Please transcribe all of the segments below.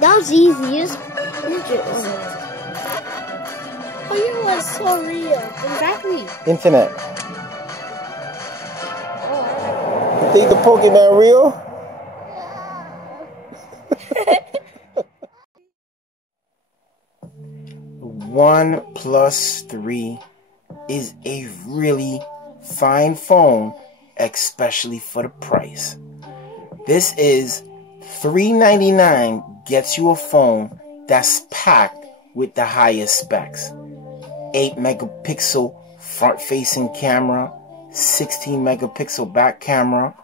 That was easy. You just oh, you was so real. Exactly. Internet. You think the Pokemon real? OnePlus 3 is a really fine phone, especially for the price. This is $399, gets you a phone that's packed with the highest specs. 8 megapixel front facing camera, 16 megapixel back camera,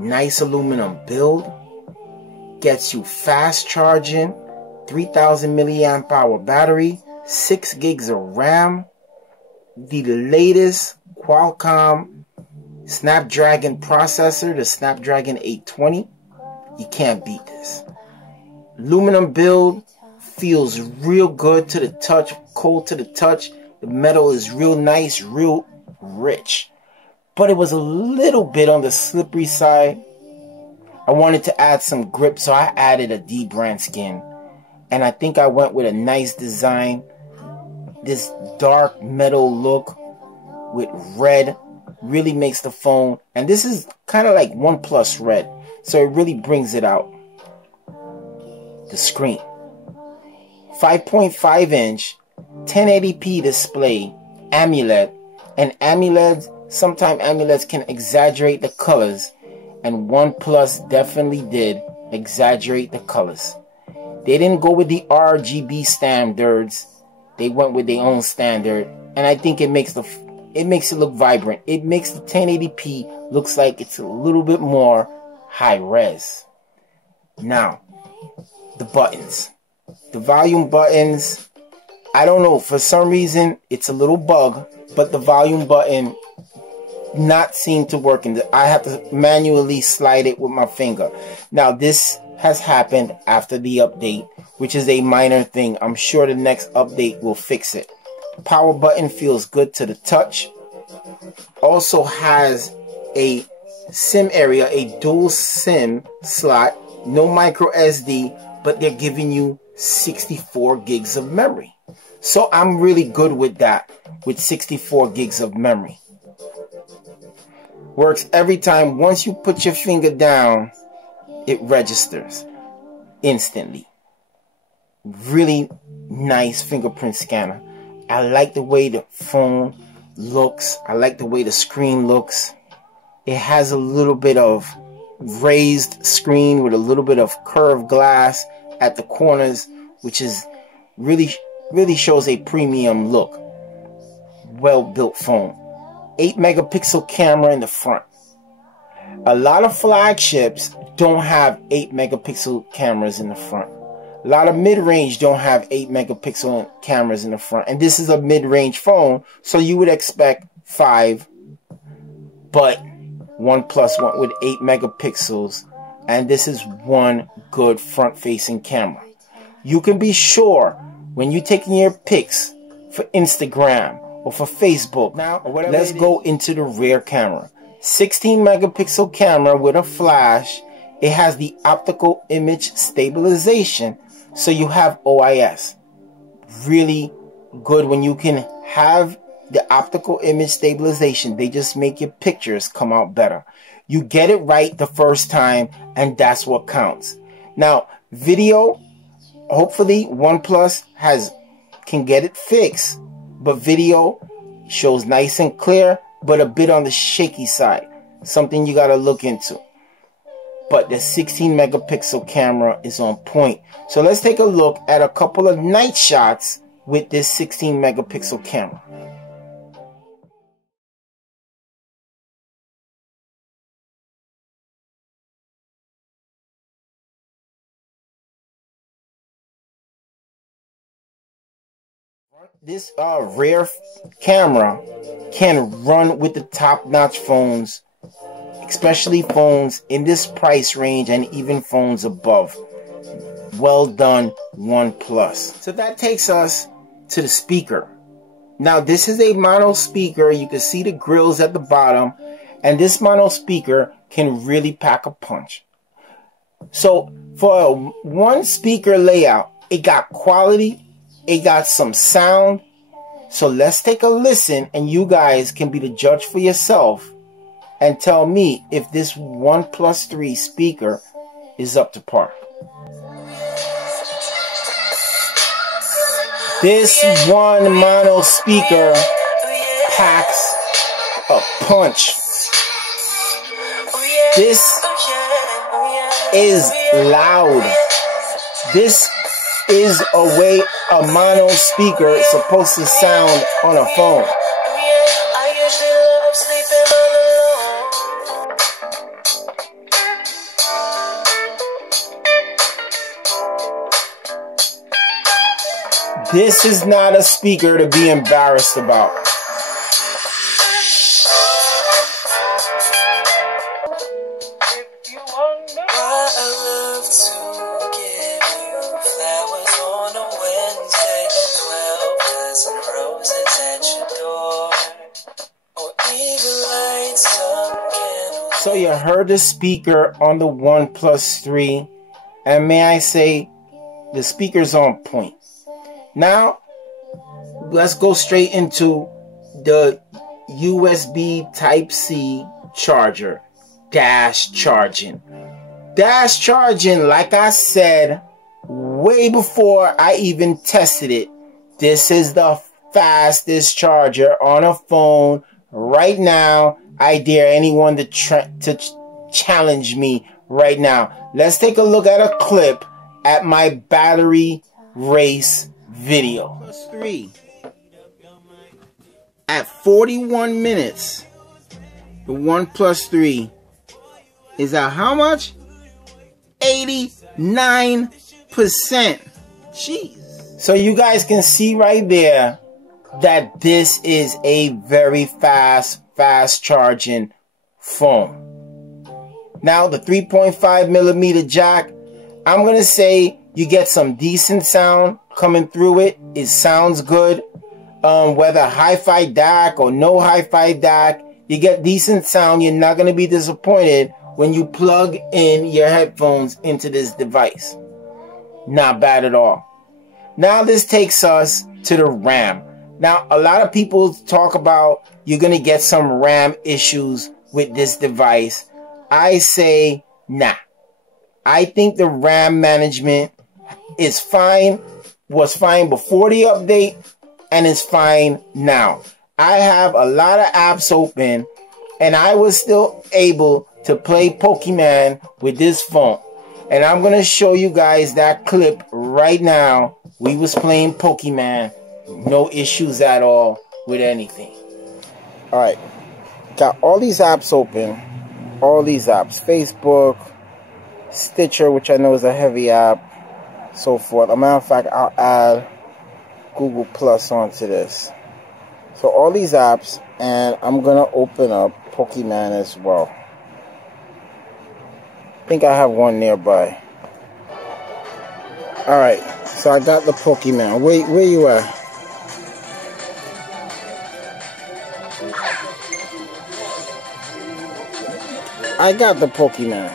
nice aluminum build, gets you fast charging, 3000 milliamp hour battery, 6 gigs of RAM, the latest Qualcomm Snapdragon processor, the Snapdragon 820. You can't beat this. Aluminum build, feels real good to the touch, cold to the touch. The metal is real nice, real rich. But it was a little bit on the slippery side. I wanted to add some grip, so I added a D-brand skin. And I think I went with a nice design. This dark metal look with red really makes the phone. And this is kind of like OnePlus red. So it really brings it out. The screen. 5.5 inch, 1080p display, AMOLED. And sometimes AMOLEDs can exaggerate the colors. And OnePlus definitely did exaggerate the colors. They didn't go with the RGB standards. They went with their own standard. And I think it makes it look vibrant. It makes the 1080p looks like it's a little bit more high res. Now, the buttons. The volume buttons, I don't know, for some reason it's a little bug, but the volume button not seem to work, and I have to manually slide it with my finger. Now this has happened after the update, which is a minor thing. I'm sure the next update will fix it. Power button feels good to the touch. Also has a SIM area, a dual SIM slot, no micro SD, but they're giving you 64 gigs of memory. So I'm really good with that, with 64 gigs of memory. Works every time. Once you put your finger down, it registers instantly. Really nice fingerprint scanner. I like the way the phone looks. I like the way the screen looks. It has a little bit of raised screen with a little bit of curved glass at the corners, which is really shows a premium look. Well built phone. 8 megapixel camera in the front. A lot of flagships don't have 8 megapixel cameras in the front. A lot of mid-range don't have 8 megapixel cameras in the front. And this is a mid-range phone, so you would expect 5. But OnePlus went with 8 megapixels. And this is one good front-facing camera. You can be sure when you're taking your pics for Instagram or for Facebook. Now, let's go into the rear camera. 16 megapixel camera with a flash. It has the optical image stabilization, so you have OIS. Really good when you can have the optical image stabilization. They just make your pictures come out better. You get it right the first time, and that's what counts. Now, video, hopefully OnePlus can get it fixed, but video shows nice and clear, but a bit on the shaky side. Something you got to look into. But the 16 megapixel camera is on point. So let's take a look at a couple of night shots with this 16 megapixel camera. This rear camera can run with the top-notch phones, especially phones in this price range and even phones above. Well done, OnePlus. So that takes us to the speaker. Now this is a mono speaker. You can see the grills at the bottom, and this mono speaker can really pack a punch. So for a one speaker layout, it got quality, it got some sound. So let's take a listen, and you guys can be the judge for yourself and tell me if this OnePlus 3 speaker is up to par. This one mono speaker packs a punch. This is loud. This is a way a mono speaker is supposed to sound on a phone. This is not a speaker to be embarrassed about. So you heard the speaker on the OnePlus 3, and may I say, the speaker's on point. Now, let's go straight into the USB Type-C charger, dash charging. Dash charging, like I said, way before I even tested it, this is the fastest charger on a phone right now. I dare anyone to challenge me right now. Let's take a look at a clip at my battery race video. OP3 at 41 minutes. The OnePlus 3 is at how much? 89%. Jeez. So you guys can see right there that this is a very fast charging phone. Now the 3.5mm jack, I'm gonna say you get some decent sound coming through it. It sounds good. Whether hi-fi DAC or no hi-fi DAC, you get decent sound. You're not gonna be disappointed when you plug in your headphones into this device. Not bad at all. Now this takes us to the RAM. Now, a lot of people talk about you're going to get some RAM issues with this device. I say, nah. I think the RAM management is fine, was fine before the update, and is fine now. I have a lot of apps open, and I was still able to play Pokemon with this phone. And I'm going to show you guys that clip right now. We was playing Pokemon. No issues at all with anything. Alright, got all these apps open. All these apps. Facebook, Stitcher, which I know is a heavy app, so forth. As a matter of fact, I'll add Google Plus onto this. So all these apps, and I'm going to open up Pokemon as well. I think I have one nearby. Alright, so I got the Pokemon. Where you at? I got the Pokemon.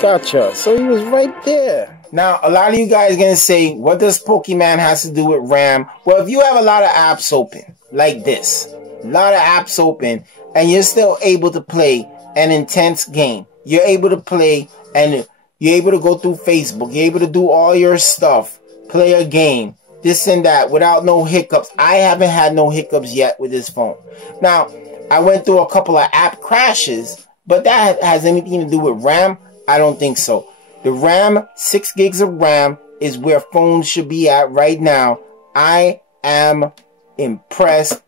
Gotcha. So he was right there. Now, a lot of you guys are going to say, what does Pokemon has to do with RAM? Well, if you have a lot of apps open, like this, a lot of apps open, and you're still able to play an intense game, you're able to play, and you're able to go through Facebook, you're able to do all your stuff, play a game, this and that, without no hiccups. I haven't had no hiccups yet with this phone. Now, I went through a couple of app crashes, but that has anything to do with RAM? I don't think so. The RAM, 6 gigs of RAM, is where phones should be at right now. I am impressed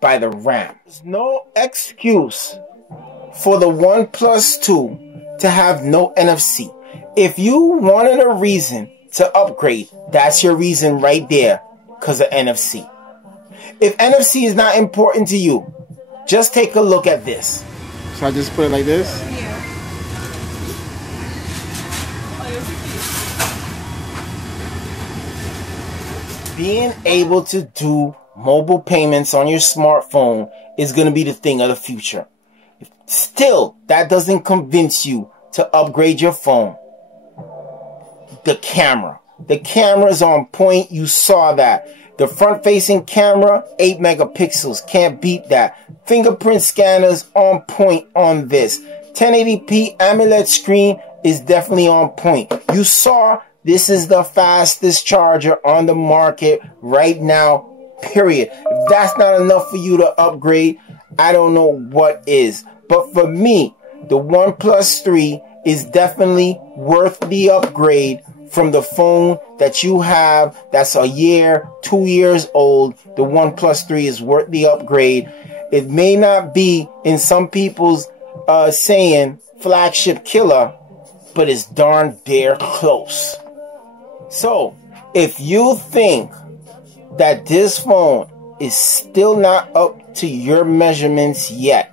by the RAM. There's no excuse for the OnePlus 2 to have no NFC. If you wanted a reason to upgrade, that's your reason right there, because of NFC. If NFC is not important to you, just take a look at this. So I just put it like this? Yeah. Being able to do mobile payments on your smartphone is going to be the thing of the future. Still, that doesn't convince you to upgrade your phone. The camera. The camera's on point. You saw that. The front-facing camera, 8 megapixels. Can't beat that. Fingerprint scanners on point on this. 1080p AMOLED screen is definitely on point. You saw this is the fastest charger on the market right now, period. If that's not enough for you to upgrade, I don't know what is. But for me, the OnePlus 3 is definitely worth the upgrade from the phone that you have that's a year, 2 years old. The OnePlus 3 is worth the upgrade. It may not be in some people's saying flagship killer, but it's darn near close. So, if you think that this phone is still not up to your measurements yet,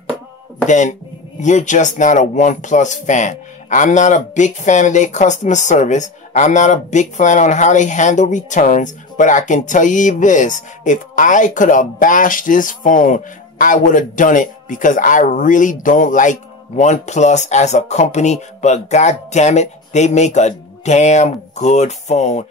then you're just not a OnePlus fan. I'm not a big fan of their customer service. I'm not a big fan on how they handle returns. But I can tell you this, if I could have bashed this phone, I would have done it, because I really don't like OnePlus as a company. But god damn it, they make a damn good phone.